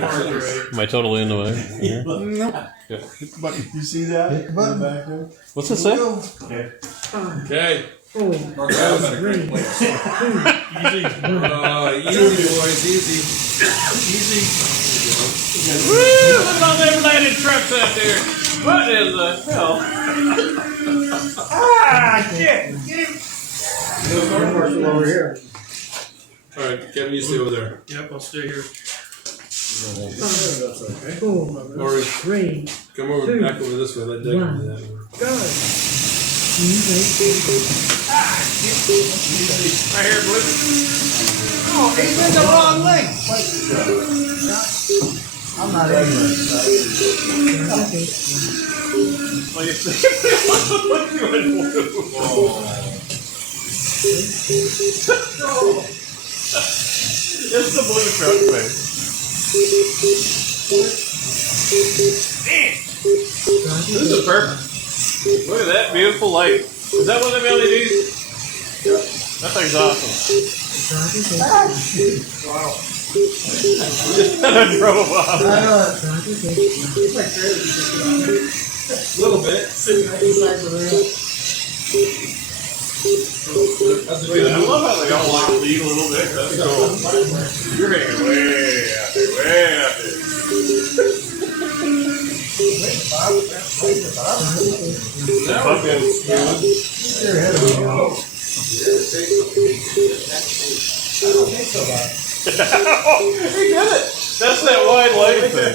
Am I totally in the way? Yeah. Nope. Yeah. Hit the button. You see that? Hit the button. Back there. What's it say? Okay. Okay. Easy. Easy, boys, easy. Easy. Woo! Look at all them lighted trucks out there. What in the hell? Ah, shit! Over here. All right, Kevin, you stay over there. Yep, I'll stay here. That's okay. 4, Or 3, come over back over this way. Let Doug do that. go. Right here, Blue. Oh, he's in the wrong lane. I'm not in here. What do you think? What you in Blue? It's the blue truck thing. Man, this is perfect. Look at that beautiful light. Is that one of them LEDs? That thing's awesome. Wow. Just drove off. A little bit. That's the way I love how they all like lead a little bit. That's cool. You're making way out there, way out there. That was good. He did it. That's that wide light thing.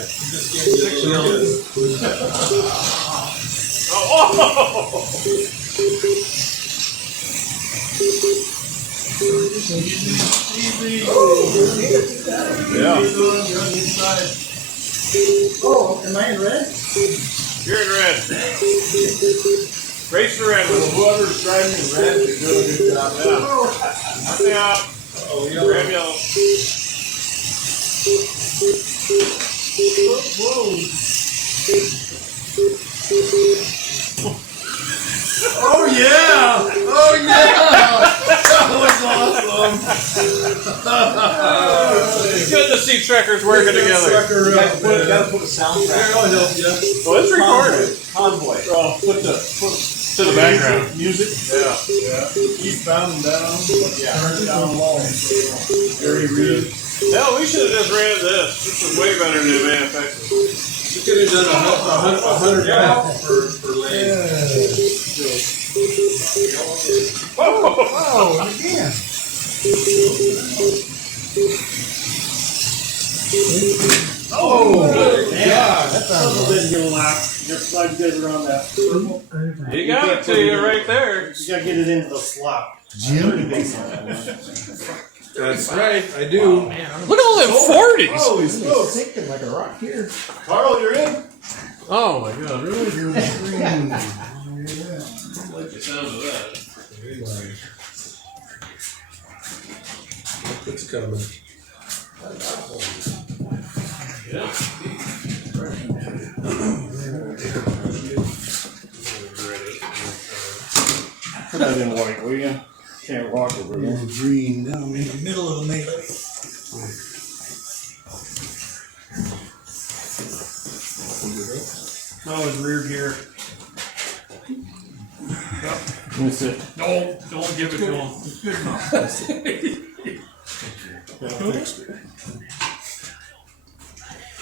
Oh! Yeah. Oh, am I in red? You're in red. Race for red. Whoever's driving in red is doing a good job. Yeah. Up the out. Oh, yellow. Red, yellow. Oh yeah! Oh yeah! That was awesome! It's good to see truckers working together. You gotta put a soundtrack. I'll help you. Well, it's recorded. Convoy. Oh, put To the background. music. Yeah. Eastbound and down. Yeah. Down low. Very real. Hell, we should have just ran this. This is way better than the AFX. You could have done 100 miles per lane. Oh, again. Oh, Yeah, that sounds Didn't give a lap. Just slide you guys around that. He got it to you right there. You gotta get it into the slot. Jim. that's right. I do. Look at all them 40s. Holy smokes. Sinking like a rock here. Carl, you're in? Oh my god. Really? You're green. I like the sound of that. It's coming. Yeah. Put that in white, will you? Can't walk over there. Green down in the middle of the melee. Oh, it's rear gear. That's it. No, don't give it to him. It's good enough.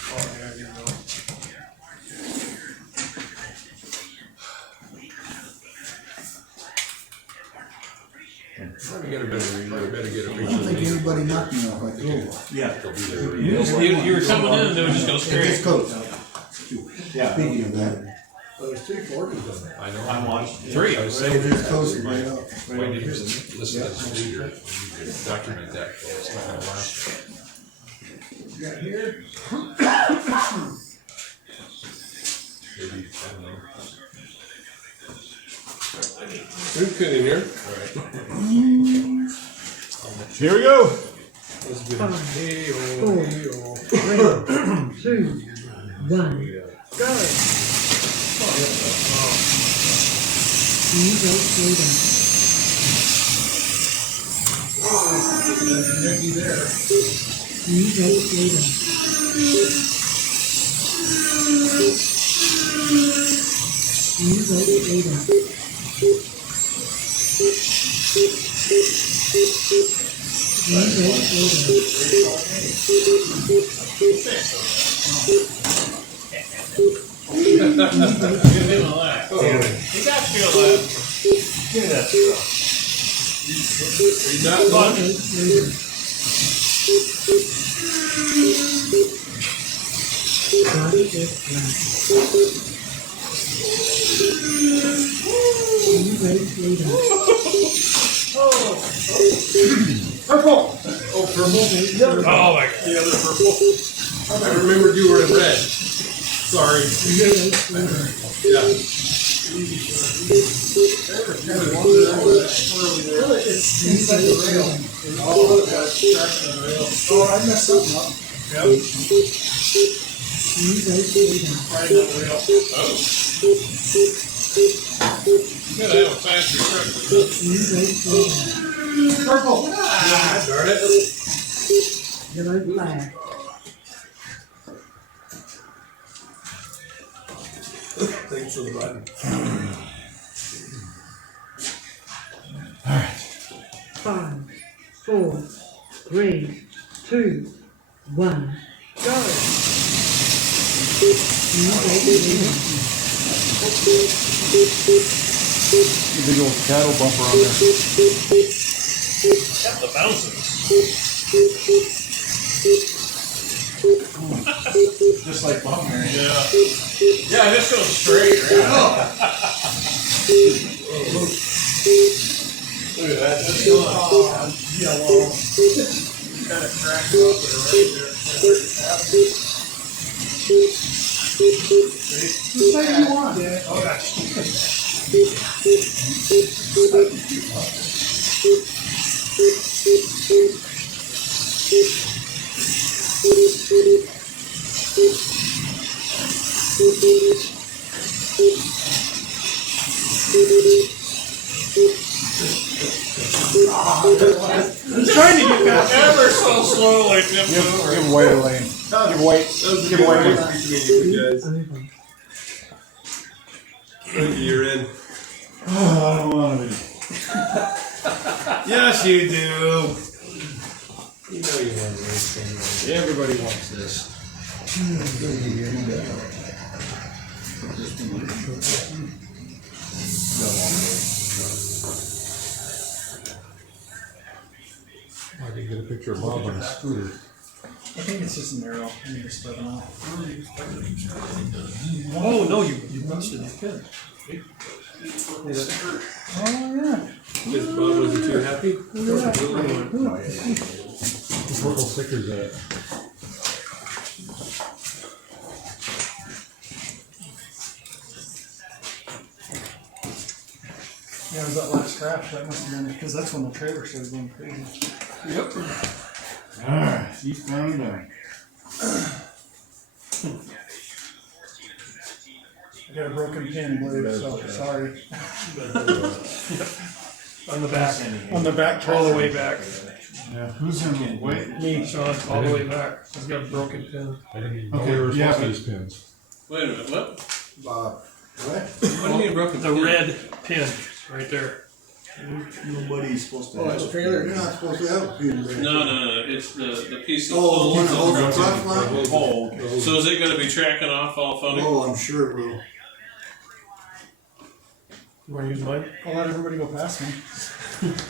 Oh, yeah, you know. Probably get a better get a I don't think anybody knocked me off like that. Yeah. You were coming in and they would just go straight. It's close. Yeah. Speaking of that, There's 340s on there. I know. I watched. Three. I was it saying, is closer right up. why did you listen to this leader when you could document that? It's not gonna last. You got here? Maybe, I don't know. Who's good in here? Here we go. Let's do 5, hey, 4, hey, 3, 2, 1, go. You go slow down. Nicky there. You vote later. You vote later. You vote Give him a laugh. He got you a laugh. Give me that straw. He's not fun. Purple! Oh, purple? Oh my god. The other purple. I remembered you were in red. Sorry. Yeah. It's inside the rail. Oh, that's traction the rail. Oh, I messed something up. Yep. Right in that rail. Oh. You gotta have a faster truck. Purple. Ah, darn it. Yellow flag. Thanks for the button. 5, 4, 3, 2, 1, go! Big old cattle bumper on there. Got the bounces. Just like bumper. Yeah. Yeah, just go straight, right? Look at that. Just going yellow. Kind of cracked up there right there. Just like you want. Oh, gosh. I'm trying to get back ever so slowly. Give White a lane. Give White. Give White a lane. You're in. Oh, I don't want to be. Yes, you do. You know you want this thing. Everybody wants this. I didn't get a picture of Bob on a scooter. I think it's just an arrow. I need to spread them out. Oh, no, you missed it. You could. Oh, yeah. Because Bob wasn't too happy. The purple sticker's at. Yeah, it was that last crash. That must have been because that's when the trailer started going crazy. Yep. Alright, eastbound down. I got a broken pin blade, so sorry. On the back. On the back trailer. All the way back. Yeah, who's in? Wait. Me, Sean, all the way back. He's got a broken pin. I didn't even know Okay, we were yeah, supposed to use pins. Wait a minute, what? What? What do you mean broken The pin? red pin, right there. Nobody's supposed to. Oh, it's a trailer. You're not supposed to have a pin there. No, it's the piece that Oh, the one that holds the holds clutch line? the pole. So is it gonna be tracking off all funny? Oh, I'm sure it will. You want to use mine? I'll let everybody go past me.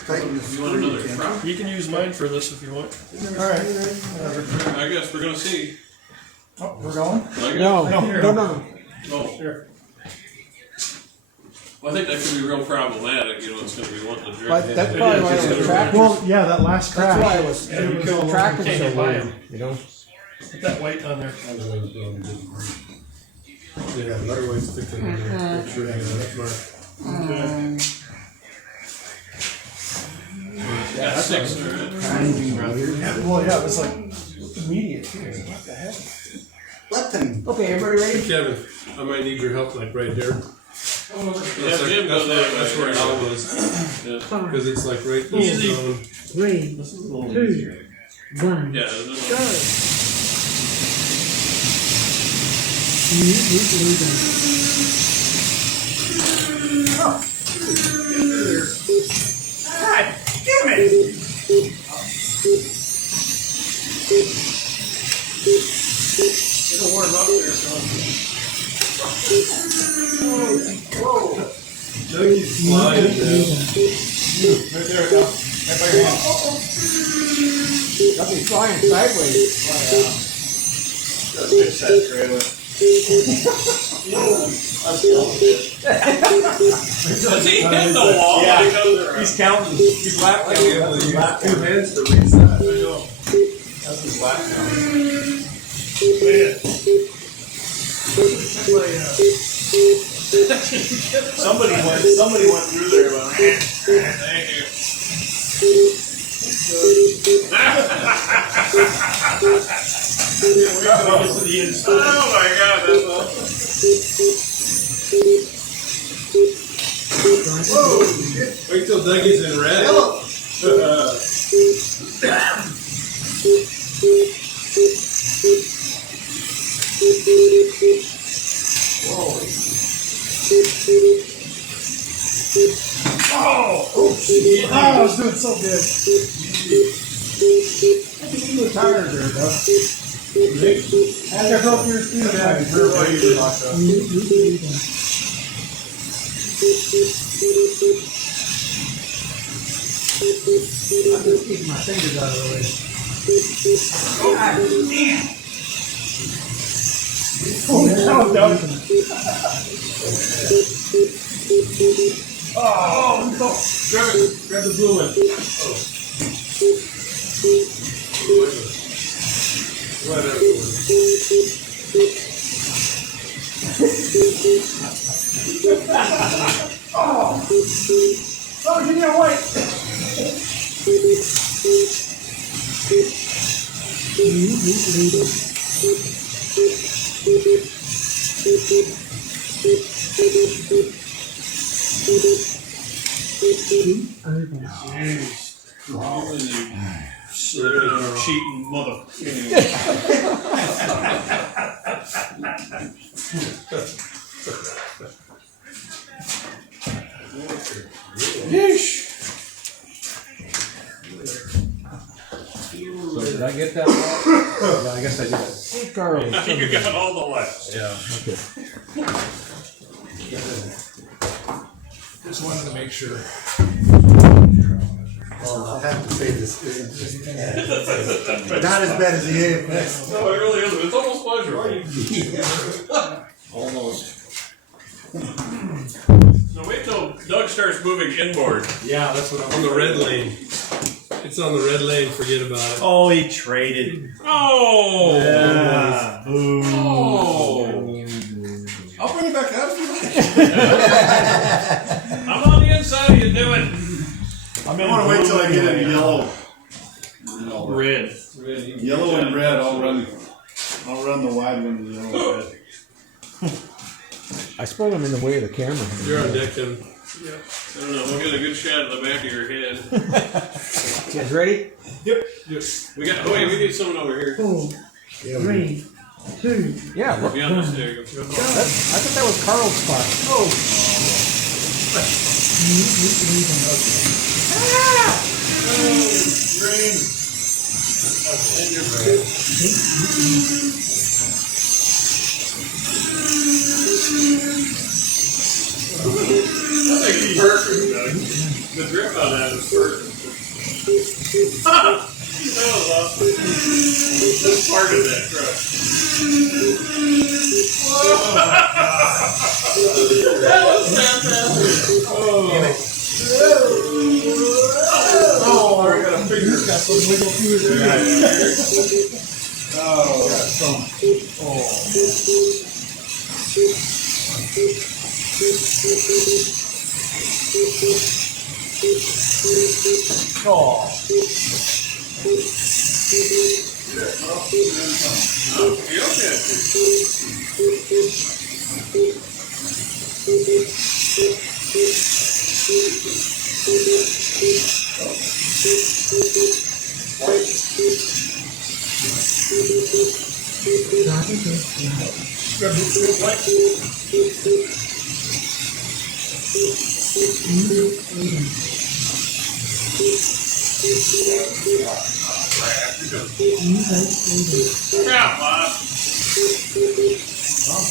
Tighten the You want screw, another you can. prop? You can use mine for this if you want. Alright, whatever. I guess we're gonna see. Oh, we're going? I guess. No. Oh. Here. Well, I think that could be real problematic. You know, it's gonna be wanting to But drag. that's probably why the tractor. Well, yeah, that last That's why crash. it was. Yeah, you The can't tractor's get so by weird, him. you know. Put that white on there. Yeah, otherwise stick it in there. Make sure you have that mark. Got 6 or Well, yeah, it was like immediate too. What the heck? Button. Okay, everybody ready? Hey, Kevin, I might need your help, like right here. Yeah, Jim goes that way. That's where it was. Yeah. Five, Because it's like right Easy. zone. 3, 2, one, Yeah. go. New group leader. God damn it! It'll warm up there, so. Whoa. Dougie's flying New group now. leader. Right there, now. Right by your hand. Got me flying sideways. Gotta fix that trailer. Does he hit the wall? Yeah. When he goes around? He's counting. He's lap I counting. can't believe you Lap used 2 counting. hands to reset. That's his lap count. Man. Somebody went through there. Went, Thank you. Oh my God, that's awesome. Wait till Dougie's in red. Yellow. Oh, I was doing so good. I think you were tired there, Doug. As I broke your speed back. New group leader. I'm just keeping my fingers out of the way. God damn! Holy cow, Doug. Grab the blue one. Oh, give me a white. New group leader. Group over. cheating mother. So did I get that right? Yeah, I guess I did. Hey, Carl. You got all the left. Yeah. Just wanted to make sure. Well, I'll have to say this. Not as bad as the AFX. No, it really isn't. It's almost pleasurable. Almost. So wait till Doug starts moving inboard. Yeah, that's what I'm on the red lane. It's on the red lane, forget about it. Oh, he traded. Oh! Yeah. Boo. Oh! I'll bring it back out if you like. I'm on the inside of you, do it. I I want to wait till I get into yellow. Red. Yellow and red, I'll run the wide one to yellow and red. I suppose I'm in the way of the camera. You're on deck and I don't know. We'll get a good shot of the back of your head. You guys ready? We got. Oh wait, we need someone over here. 4, 3, 2, Yeah. Be on this. There you go. I thought that was Carl's spot. Oh. new group leader. That makes it perfect, Doug. The drip on that is perfect. That was awesome. This part of that truck. That was fantastic. oh, I got a finger. He's got some wiggle to his Okay. Crap, Bob.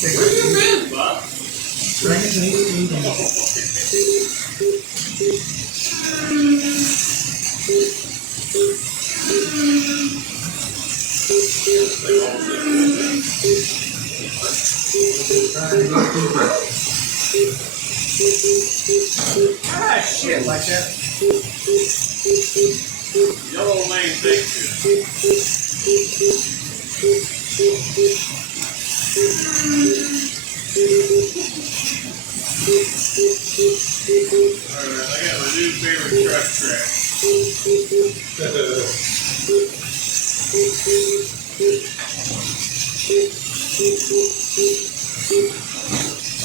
Where you been, Bob? Ah, shit, like that. Yellow lane thing. Alright, I got my new favorite truck track.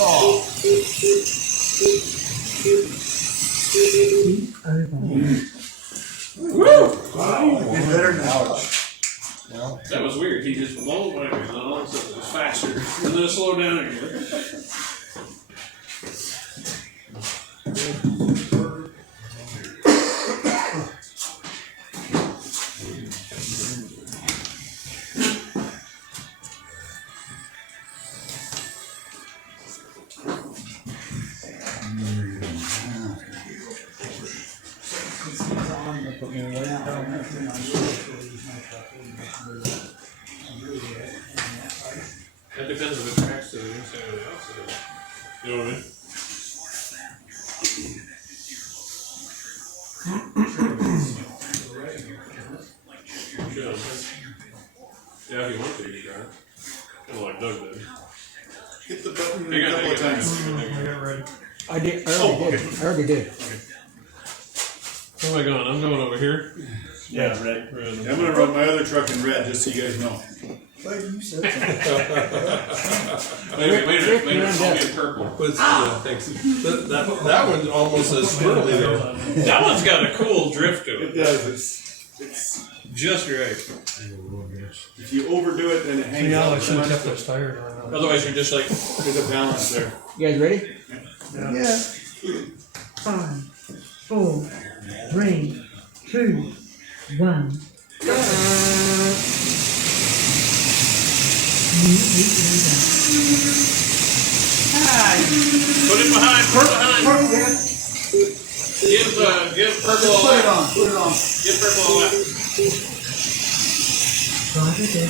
Oh, it's better now. That was weird. He just blown away, and then all of a sudden it was faster, and then it slowed down again. That depends if it tracks to the inside or the outside. You know what I mean? Should. Yeah, if you want to, you can try it. Kind of like Doug did. Hit the button Hang a on, couple of hang on, times. hang on, hang on. I got ready. I did. I already did. Where am I going? I'm going over here. Yeah, red. I'm gonna run my other truck in red, just so you guys know. Wait, you said something. Wait a minute. I'll be in purple. Thanks. That one's almost as squirrely though. That one's got a cool drift to It it. does. It's Just right. if you overdo it, then it hangs Yeah, I out. should have kept those tires on. Otherwise, you're just like, There's a balance there. You guys ready? Yeah. 5, 4, 3, 2, 1. put it behind, put it behind. Give purple a Put it lap. on, put it on. Give purple a lap. Driver dead.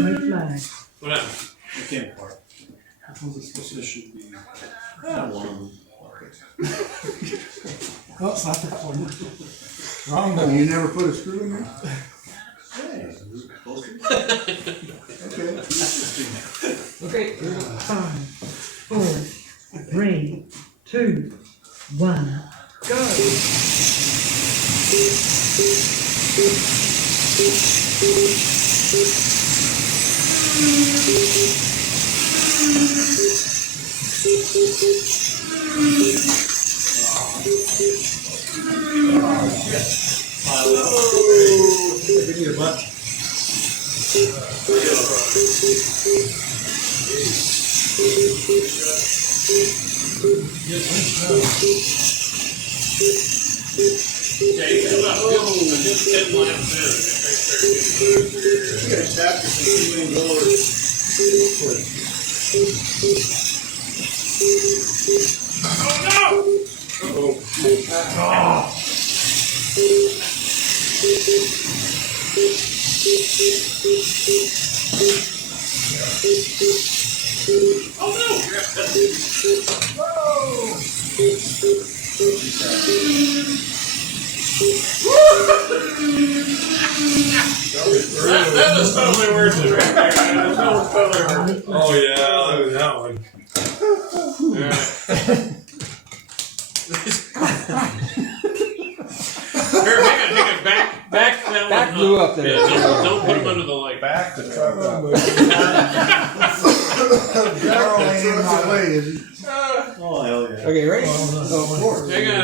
No flag. What happened? I can't park. This should be. Oh, it's not that one. Wrong one. You never put a screw in there? Okay. 5, 4, 3, 2, 1. Go. Give me your butt. Yeah, you can about just 10 laps in. You guys tapped it for $2 million. That was totally worth it right there. That was totally worth it. Oh yeah, look at that one. Here, hang on, back that one Back blew up there. Yeah, don't put them under the light. Back the truck up. General ain't in my way, is he? Oh, hell yeah. Okay, ready? Oh, of course. Hang on.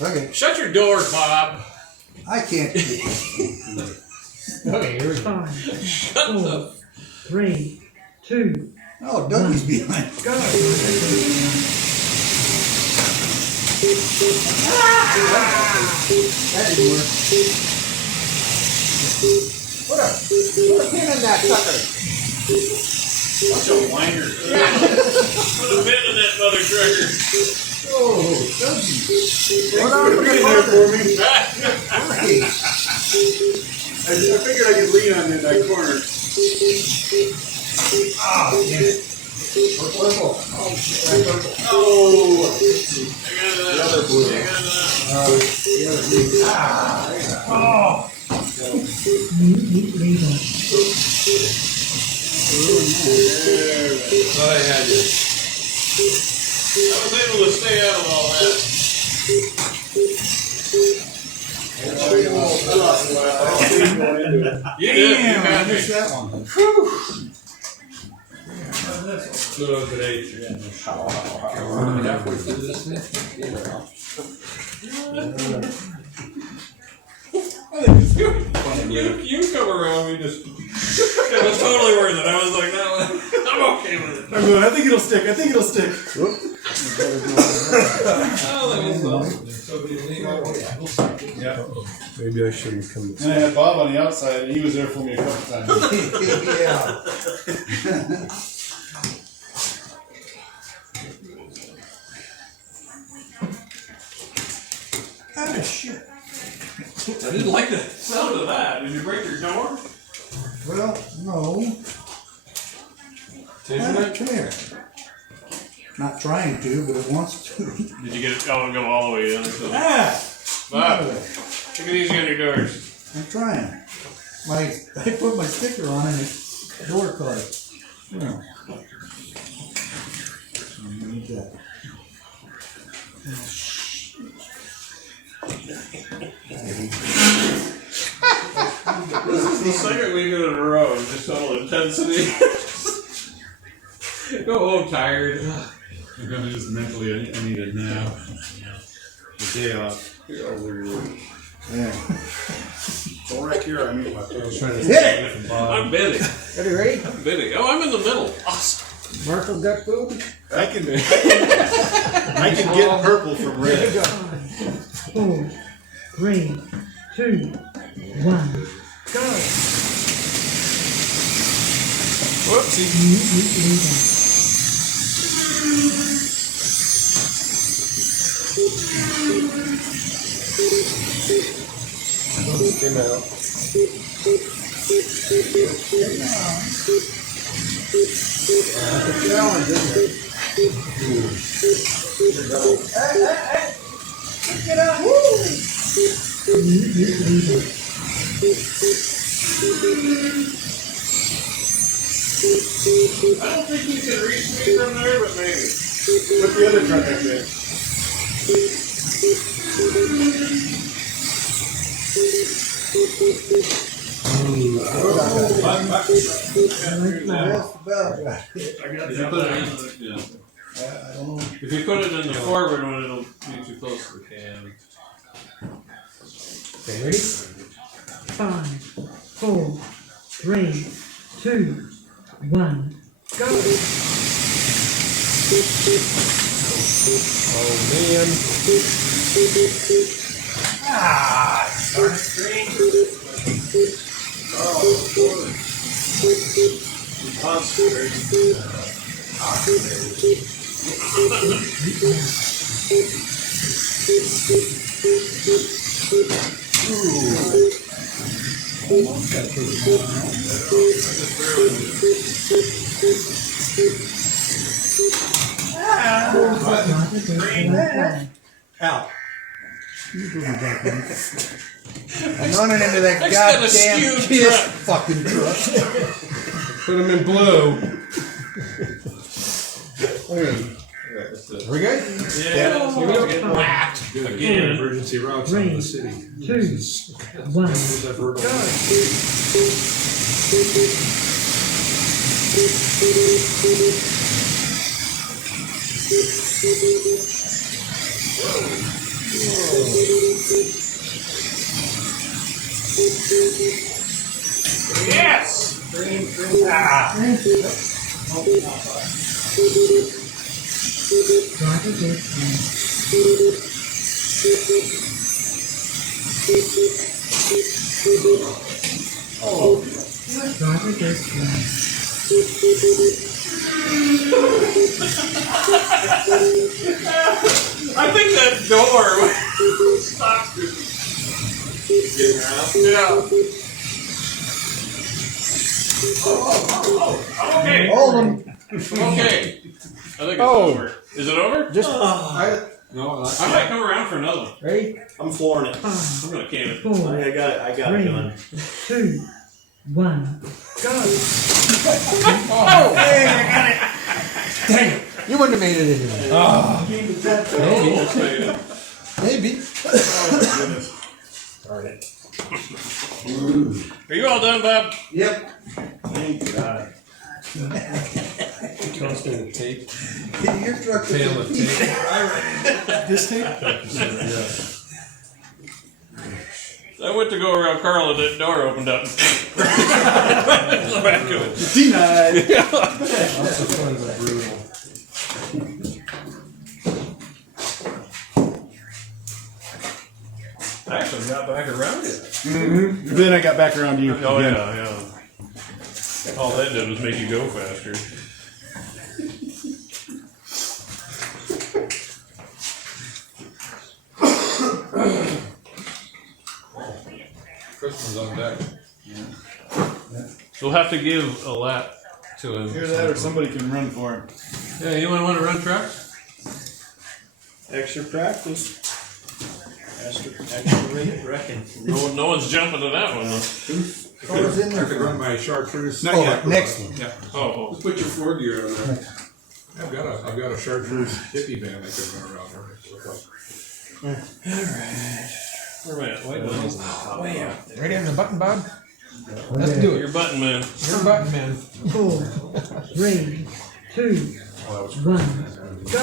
Okay. Shut your door, Bob. I can't. Okay, here we go. 5, 4, 3, 2, Oh, Dougie's behind. go. That didn't work. Put a pin in that sucker. Bunch of whiners. Put a pin in that mother trucker. Oh, Dougie. Hold on, Get in there for me. Hey, I figured I could lean on in that corner. ah, damn it. Purple. Oh, shit, purple. Oh! I got that. other blue. I got that. Ah, Leader. Thought I had you. I was able to stay out of all that. You did. You damn, I had me. missed that one. No, today. Halfway through this You come around me just. It was totally worth it. I was like, no, I'm okay with it. I'm going, I think it'll stick. I think it'll stick. Oh, that was awesome. Yeah. Maybe I shouldn't come. And I had Bob on the outside, and he was there for me a couple times. Yeah. Ah, shit. I didn't like the sound of that. Did you break your door? Well, no. Come here. Not trying to, but it wants to. Did you get it? Oh, go all the way in. So. Ah! Bob, No. look at these on your doors. I'm trying. I put my sticker on and it's door card. Yeah. I need that. This is the second week in a row of just total intensity. Go home tired. I'm gonna just mentally, I need a nap. The day off. Yeah. Don't wreck here. I mean, my Hit it! I'm bidding. Are you ready? I'm bidding. Oh, I'm in the middle. Awesome. Marshall got food? I can get purple from red. 5, 4, 3, 2, 1, go. Whoopsie. Came out. Challenge, isn't it? Get out! Woo! I don't think you can reach me from there, but maybe. Put the other truck up there. That's about right. I got that. Yeah. I don't know. If you put it in the forward one, it'll be too close to the cam. Okay, ready? 5, 4, 3, 2, 1, go. Oh man. Ah, darn it, green. Out. You go back in. I'm running into that Next time a goddamn skewed kiss truck. fucking truck. Put them in blue. Are we good? Yeah, let's see what's getting whacked again. Emergency routes out of the city. 2, 1, I've heard go. Yes! Green. Ah! Driver disconnect. Driver disconnect. I think that door stops you. Getting around? Yeah. I'm okay. Hold them. I'm okay. I think it's Oh. over. Is it over? Just No, I might come around for another one. ready? I'm flooring it. 5, I'm gonna can it. 4, I got it. I got it 3, done. 2, 1, go. Oh, dang it! You wouldn't have made it in there. Almost made it. Maybe. Are you all done, Bob? Yep. Thank God. Toasting the tape. Your truck. Tail of tape. This tape? I went to go around Carl and that door opened up. Back to it. Denied. Lots of fun, but brutal. I actually got back around it. Then I got back around to you. Oh yeah. All that did was make you go faster. Christmas on deck. We'll have to give a lap to him. Either that or somebody can run for him. Yeah, anyone want to run truck? Extra practice. Extra reckon. No one's jumping to that one. Though. Car's in I there. could run my chartreuse. Not yet. Next one. Yeah. Oh, Just put your 4 gear on there. I've got a chartreuse hippie band I could run around with. where am I at? Wait, Way out there. Ready on the button, Bob? Let's do it. your button, man. Your button, man. 4, 3, 2, 1, go.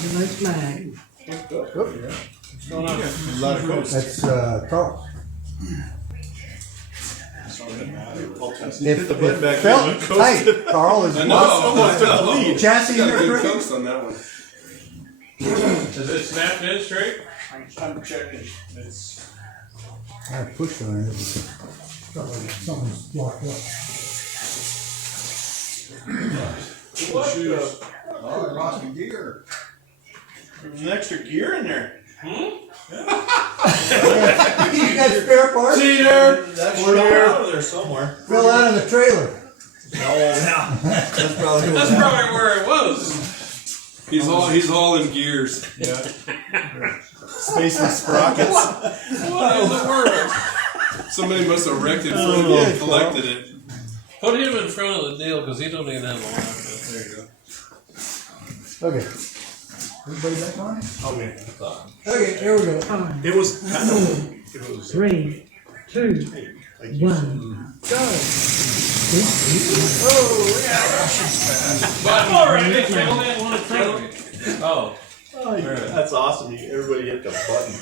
Yellow flag. What's going on here? A lot of coast. That's Carl. If the button back felt in. tight, Carl is Almost took the lead. chassis Got a here good pretty. coast on that one. Is it snapped in straight? I'm checking. It's I pushed on it. Something's blocked up. What? Oh, I lost a gear. There's an extra gear in there. You got spare parts? See there? That's out of there somewhere. Fell out of the trailer. Oh, yeah. That's probably That's probably where it was. He's hauling gears. Yeah. Space and sprockets. What in the world? Somebody must have wrecked it before Oh, they yeah, collected it. Put him in front of the deal because he don't even have a line. There you go. Okay. Everybody back on? Okay. Okay, here we go. 5, It was kind of. 3, 2, 1, go. But already, trail that one in front of me. Oh. Oh, that's awesome. Everybody hit the button.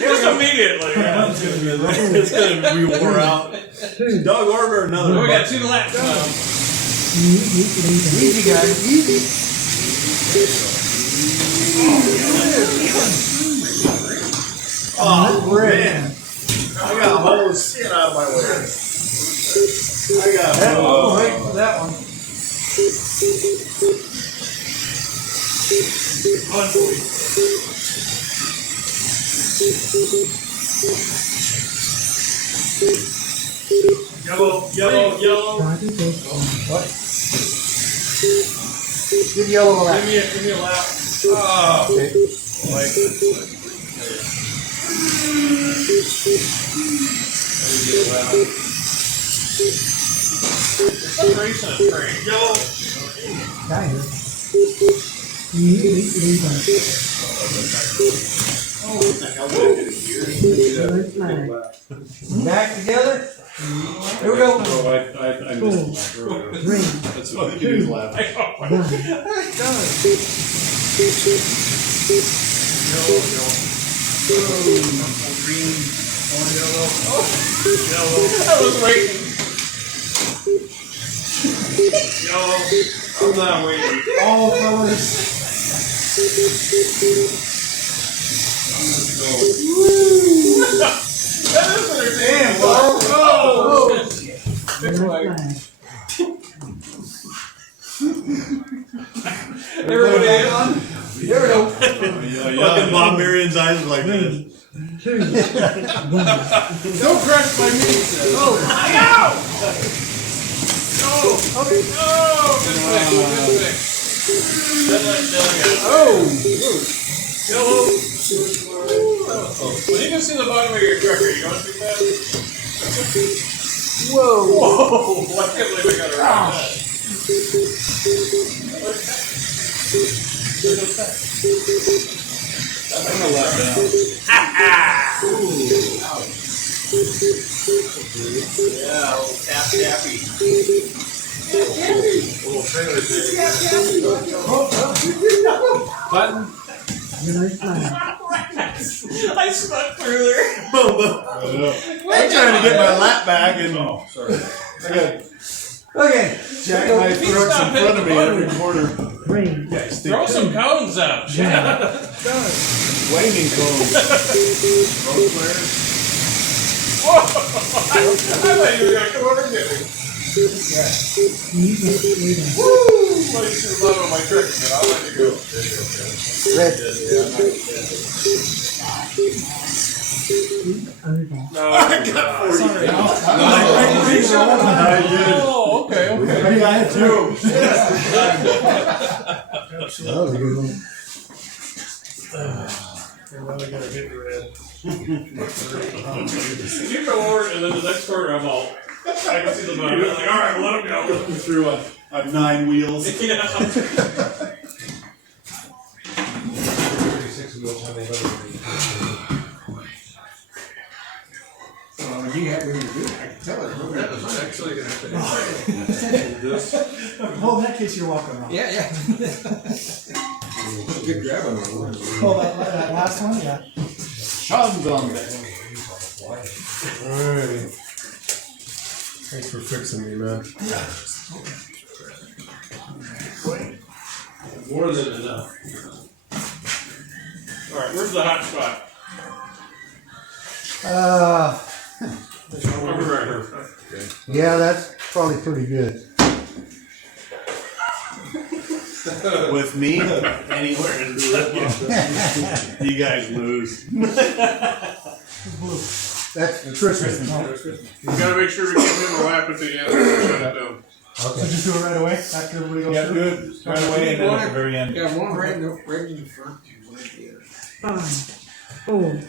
Just immediately. It's gonna be wore out. 2, Doug, order another. We got button. 2 laps now. Easy, guys. Easy. Oh, man. I got hose. Get out of my way. I got hose. Wait for that one. Yellow. driver disconnect. What? Give yellow a lap. Give me a lap. Oh. Okay. Racing a train. Yellow. Kind of. Yellow flag. Back together. Here we go. Oh, I 4, missed. 3, That's what you do is laugh. 1, go. Green, orange, yellow. Yellow. I was waiting. Yellow. I'm not waiting. All colors. That is entertaining. Damn, Oh, Yellow flag. everybody on? Here we go. Fucking Bob Marion's eyes was like this. 3, 2, 1. Don't crush my meat. Oh, good fix. That let Doug out. Oh. Yellow. When you can see the bottom of your truck, are you going too fast? Whoa. Whoa! I can't believe I got it around that. I'm gonna let down. Yeah, old tap tappy. Little trailer thing. Button. Yellow flag. I stuck through there. I'm trying to get my lap back and Sorry. I got Okay. jackknife trucks in front of me every corner. 3, Throw some cones out. Flaming cones. Road players. Whoa! I thought you were going to come over and get me. you get leader. Woo! Let me see the bottom of my truck again. I'll let you go. Red. Over. No. Sorry. Oh, okay, okay. I had two. That was a good one. You go over and then the next quarter I'm all. I can see the bottom. I'm like, all right, let him go. Through a 9 wheels. Yeah. 36 wheels, how many others? You had me to do it. I can tell it. That was actually going to this. Hold that case you're walking around. Yeah, yeah. Good grab on that one. Oh, that last one? Yeah. Sean's on it. Alright. Thanks for fixing me, man. More than enough. All right, where's the hot spot? Over right here. Yeah, that's probably pretty good. With me, anywhere in the you guys lose. That's Christmas. We gotta make sure we give him a lap at the end. Shut it down. So just do it right away after everybody goes Yeah, through? good. Right away and then at the very end. Got one right in the front. 5, 4,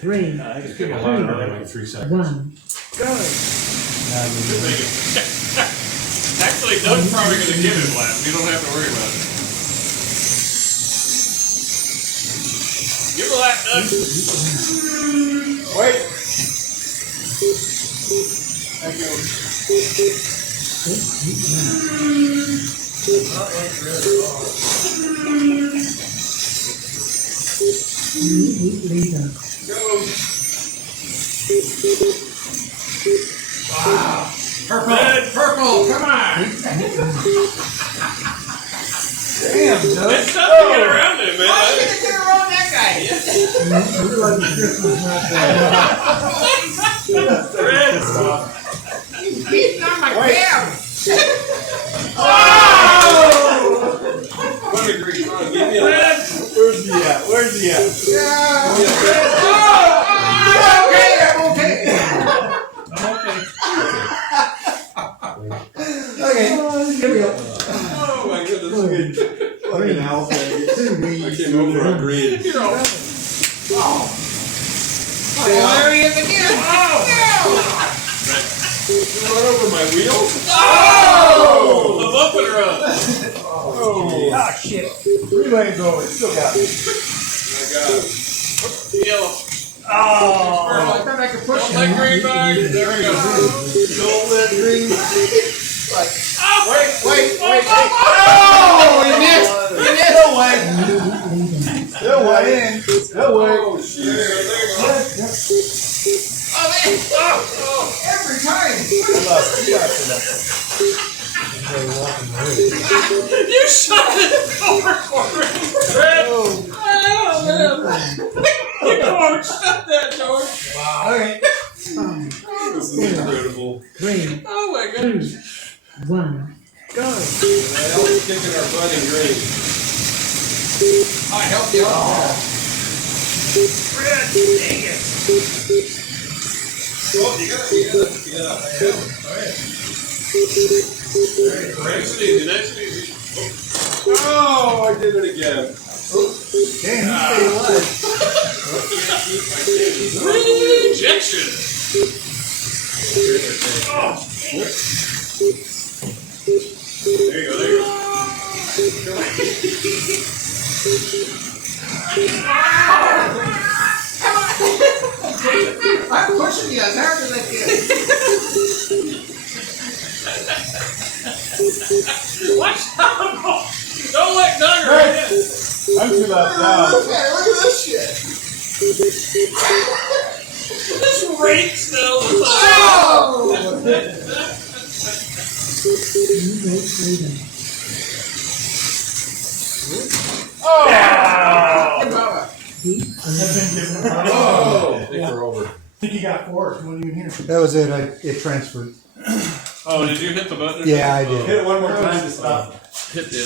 3, Just give me a line around like 3 seconds. 1. Go. Actually, Doug's probably gonna give him lap. You don't have to worry about it. Give him a lap, Doug. Wait. Thank you. Leader. Go. Wow. Purple. Red, purple. Come on. Damn, Doug. It's tough to get around him, man. Red. What degree? Give me a red. Where's he at? Where's he at? Okay, here we go. Oh my goodness. Fucking house. I came over on green. You're all. There he is again. You run over my wheels? Oh! The bump and run. Oh, shit. 3 lanes over. Still got it. My God. Yellow. Oh. I thought I could push Don't let green by. There we go. Don't let green. Oh, wait. Wait. Oh, Oh, you missed. No way. way. That way. Oh, shit. Every time. You shut it over for me. Red. Oh, man. Oh, shut that door. Alright. 5, This is incredible. 3, Oh, my goodness. 2, 1, go. They always kicking our butt in green. I helped you out. Red, dang it. Oh, you gotta. Nice and easy, nice and easy. Oh, I did it again. Damn, you stay alive. Rejection. Oh. There you go, there you go. I'm pushing you as hard as I can. Watch out! Don't let Doug right in. I'm too left down. Look at this shit. This rake still. Oh! You go straight Deep Oh, think we're over. I think you got 4. It wasn't even here. That was it. It transferred. Oh, did you hit the button? Yeah, I did. Hit it one more time to stop. Hit the.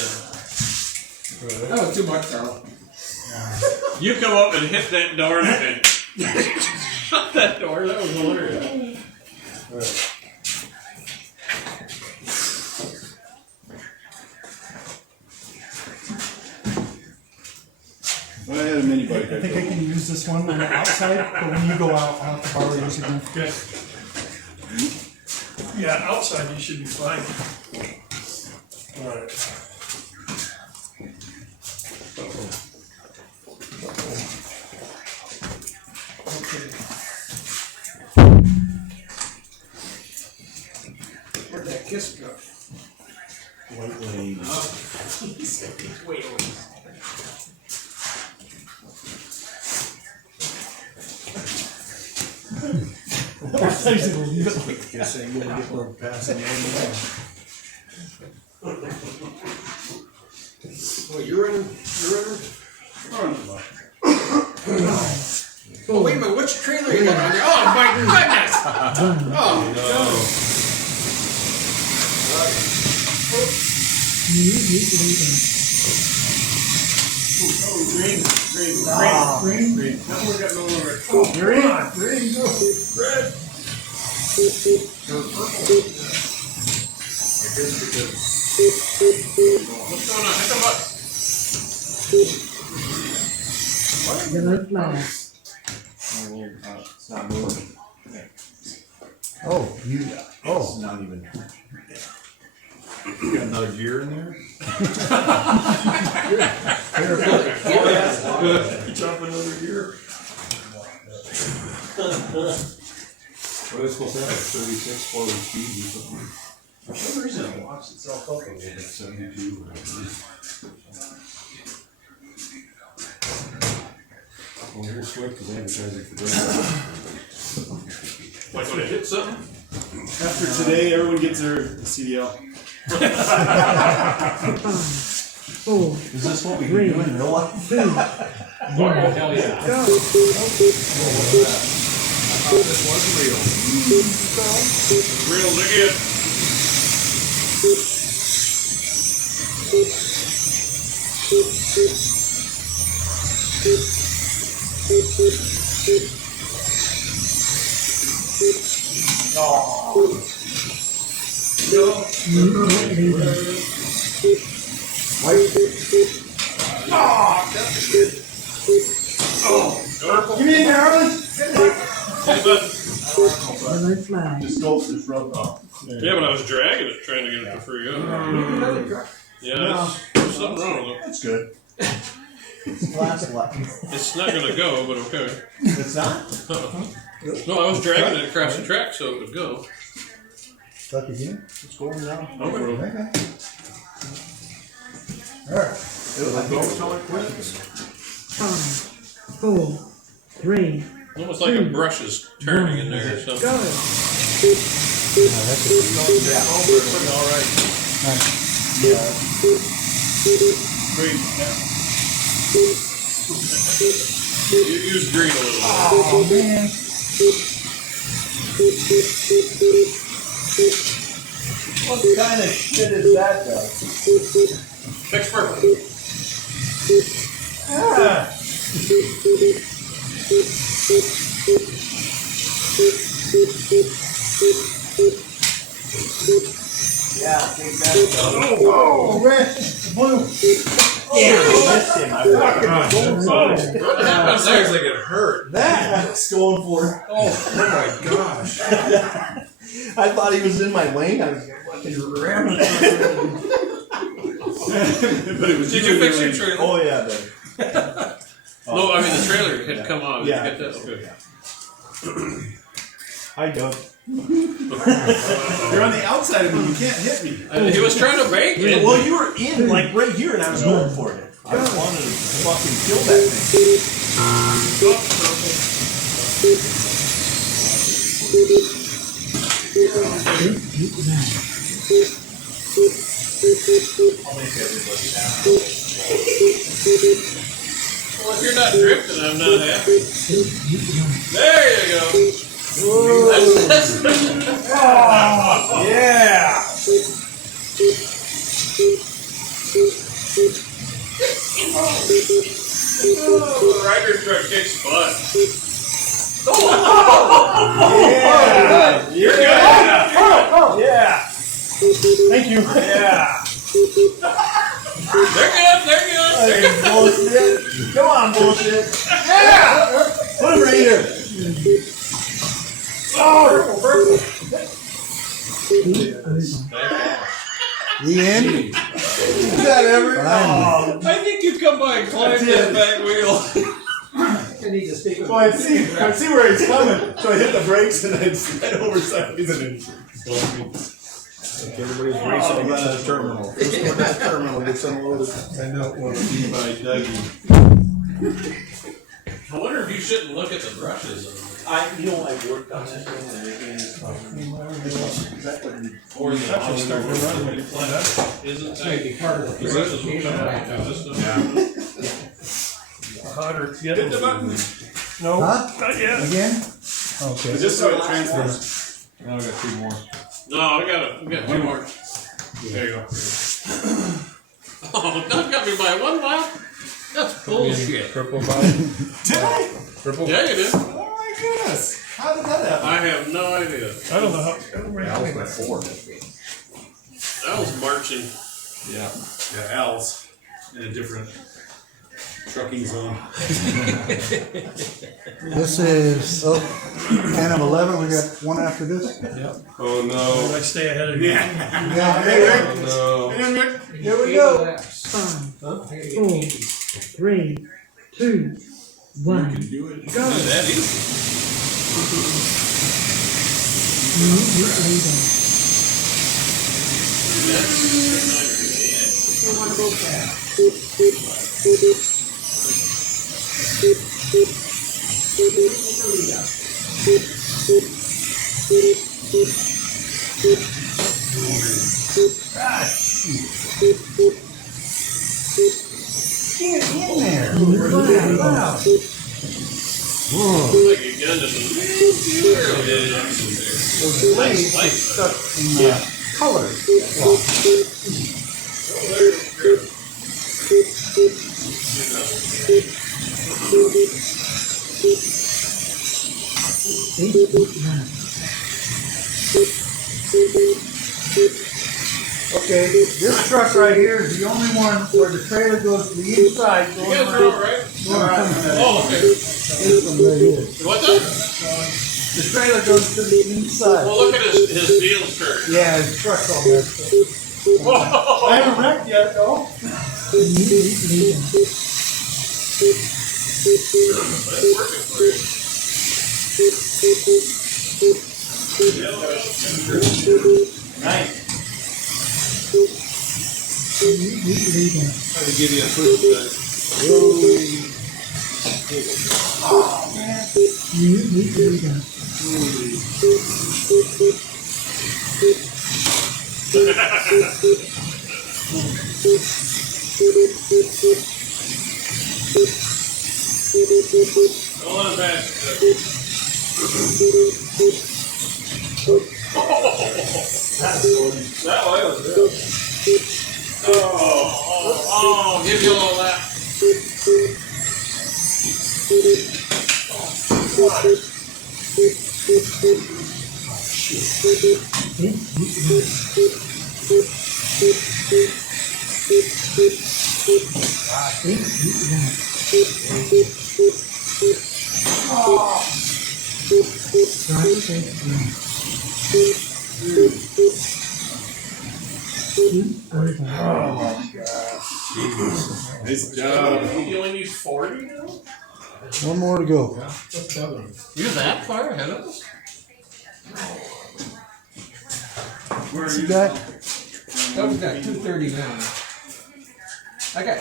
That was too much, Carl. You come up and hit that door and shut that door. That was hilarious. Well, I had a mini bike. I think I can use this one on the outside, but when you go out, I'll have to borrow yours again. Okay. Yeah, outside you should be fine. All right. Okay. Where'd that kiss go? White lane. Wait. Guess I'm gonna get more passing on Oh, you're running? Oh, wait a minute, which trailer you got on there? Oh, my goodness! Oh, Green. Now we got no longer. Oh, you're in. Green, go. Red. What's going on? Hit the button. Yellow flag. It's not moving. Oh, you. Oh. It's not even. You got another gear in there? Jump another gear. What are they supposed to have? Like 36 forward speed or something? For some reason it locks itself up a little bit. 72 or whatever. Well, here's Swift is advertising for that. Like when it hits something? After today, everyone gets their CDL. 5, 4, Is this what we can 3, do in real life? 2, 1, hell yeah. go. This was real. Real nigga. Give me a Harlan. Yellow flag. The scope just rubbed off. Yeah, but I was dragging it, trying to get it to free up. Yeah, there's something wrong with it. That's good. Last luck. It's not gonna go, but okay. It's not? No, I was dragging it across the track so it would go. Stuck again? It's going now. Okay. Alright. It'll go so quick. 5, 4, 3, Almost like a brush is turning in there or something. go. All right. Great. Use green a little bit. Oh, man. What kind of shit is that, though? Fix purple. Ah. Yeah, I think that's Oh, red, blue. Yeah, I missed him. I fucking What happened there? like it hurt. That's going for it. Oh my gosh. I thought he was in my lane. I was fucking ramming. But it was Did you fix your trailer? Oh, yeah, buddy. No, I mean the trailer had come on. Yeah. Did you get that? Okay. Hi, Doug. You're on the outside of me. You can't hit me. He was trying to bake it. Well, you were in, like, right here, and I was going for it. I wanted to fucking kill that thing. I'll make everybody happy. Well, if you're not drifting, I'm not happy. There you go. That's Yeah! the rider's truck kicks butt. Yeah! You're good. Yeah! Thank you. Yeah! They're good. They're good. Hey, bullshit. Come on, bullshit. Yeah! Put him right here. Oh, purple. The end? Is that ever? Oh, I think you come by and climb that back wheel. so I see where he's coming. So I hit the brakes and I slide over sideways and then everybody's racing to get to the terminal. First one to the terminal gets unloaded. I don't want to be by Dougie. I wonder if you shouldn't look at the brushes. I worked on that thing and everything is Or the Actually start to run when you fly up. isn't that part of the brushes will come out. Hotter. Hit the button. No, Huh? not yet. Again? Okay. Just so it transfers. Now I got 2 more. No, we got 2 more. There you go. Oh, Doug got me by 1 lap. That's bullshit. Purple bottom. Did I? Purple. Yeah, you did. Oh my goodness. How did that happen? I have no idea. I don't know how. Al's by 4. That was marching. Yeah. Yeah, Al's in a different trucking zone. This is 10 of 11. We got one after this. Oh no. I stay ahead of you. Yeah. Oh no. Here we go. 5, 4, 3, 2, 1, Do it. go. That easy. Get in there. Wow. Like you got this nice light. Stuck in the color. Okay, this truck right here is the only one where the trailer goes to the inside. You guys are all right? Oh, okay. This one right here. What's that? The trailer goes to the inside. Well, look at his wheels turn. Yeah, his truck's all messed up. Whoa! I haven't wrecked yet, though. That's working for you. Nice. Try to give you a proof that Don't let him pass. That way was good. Oh, give you a little lap. Nice job. You only need 40 now? One more to go. You're that far ahead of us? What's he got? Doug's got 239. I got.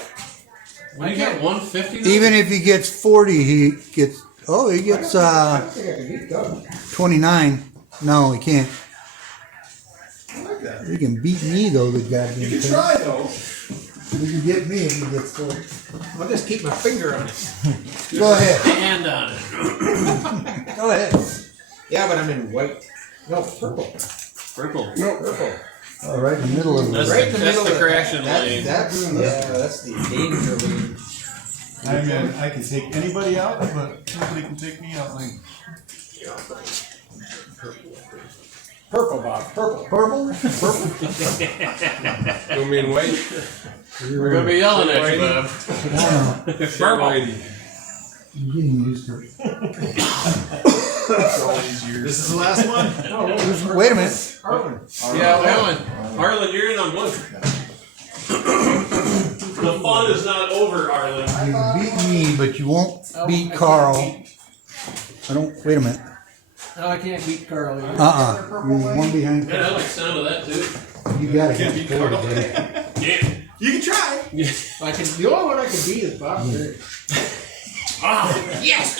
You got 150 now? Even if he gets 40, he gets. Oh, he gets I think I can beat Doug. 29. No, he can't. I like that. He can beat me though. The goddamn You can thing. try though. He can get me if he gets 40. I'll just keep my finger on it. Go ahead. Hand on it. Go ahead. Yeah, but I'm in white. No, purple. Purple. No, purple. All right, in the middle of the. That's, Right in the that's middle the of crashing lane. That's the danger lane. I mean, I can take anybody out, but nobody can take me out. Like, Purple, Bob. Purple. Purple? You mean wait? We're going to be yelling at you, Bob. Purple. I'm getting used to it. This is the last one? Wait a minute. Harlan. Yeah, Arlen, you're in on one. The fun is not over, Arlen. You can beat me, but you won't beat Carl. I don't. Wait a minute. No, I can't beat Carl either. You're one behind. Man, I like the sound of that, too. You gotta Can't get beat 40, Carl. buddy. Yeah. You can try. The only one I can beat is Bob. Yes!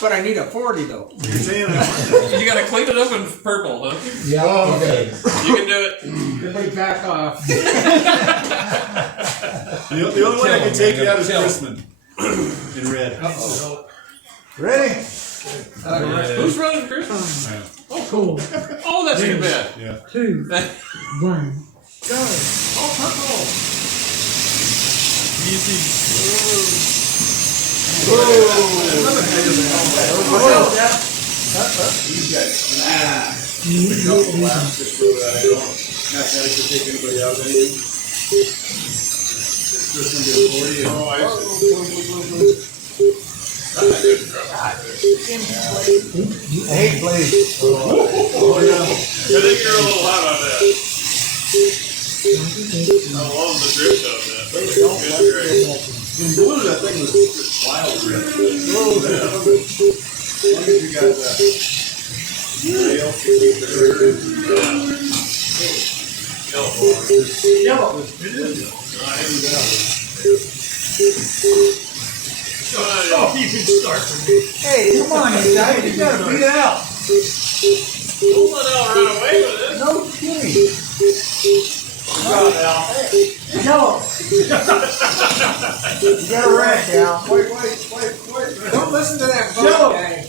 But I need a 40 though. You're saying that. You got to clean it up in purple, huh? Yeah. Okay. You can do it. Everybody back off. The only one I can take you out is Chrisman. In red. Ready? Who's running Christmas? Oh, cool. Oh, that's too bad. yeah. 2, 1, go. Oh, purple. Easy. Mathematics to take anybody out, anything? Chrisman did 40. Oh, I Hey, Blade. Oh, yeah. I think you're a little hot on that. I love the drift of that. Good drift. In blue, that thing was just wild red. As long as you got that rail to keep the river. Yellow. It is. Oh, you can start from me. Hey, come on, you guys. You gotta beat it out. Don't let Al run away with it. No kidding. Yellow. You got a wreck, Al. Wait. Don't listen to that Yellow. Bob guy.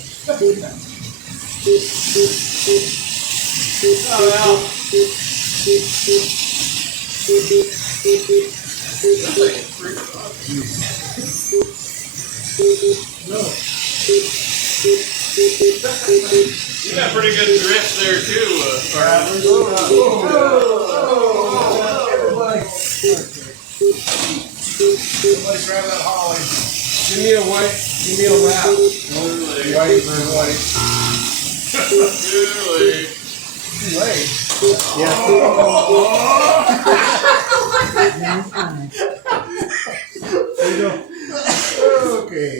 You got pretty good drift there too, Arlen. Somebody grab that holly. Give me a white. Give me a lap. White for white. Really? Too late. Okay.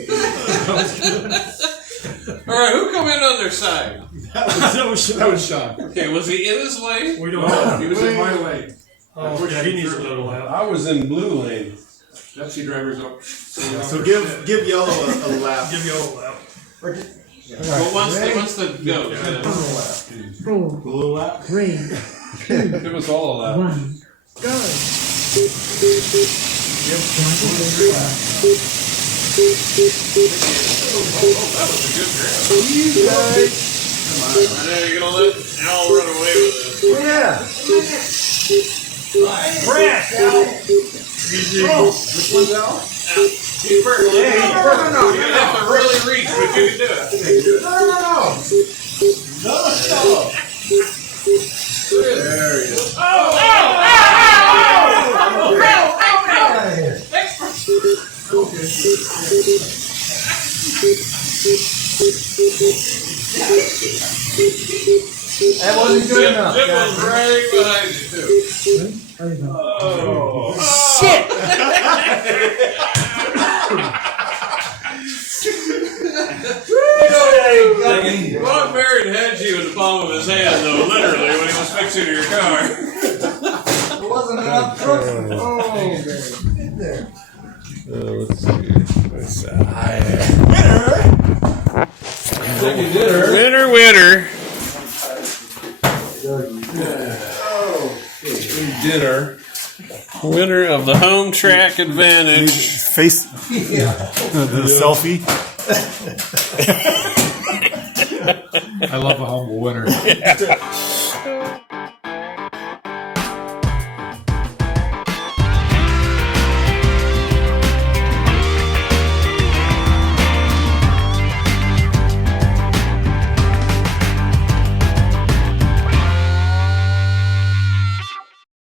All right, who come in on their side? That was Sean. Okay, was he in his lane? We don't know. He was in my lane. Oh, yeah, he needs a little help. I was in blue lane. Taxi drivers up. So give yellow a lap. Give you all a lap. Well, once the go. Four, Blue lap. 3, 2, Give us all a lap. 1, go. That was a good grab. I know you're gonna let Al run away with this. Yeah. Crash, Al. Which one's out? He's first. Hey, You're gonna have to really reach, but you can do it. No. There he is. That wasn't good enough. Zip was right behind you, too. Ron Barrett had you in the palm of his hand, though, literally, when he was fixing your car. It wasn't enough. Oh, there. Let's see. Winner, winner. Dinner. Winner of the home track advantage. Face the selfie. I love a humble winner.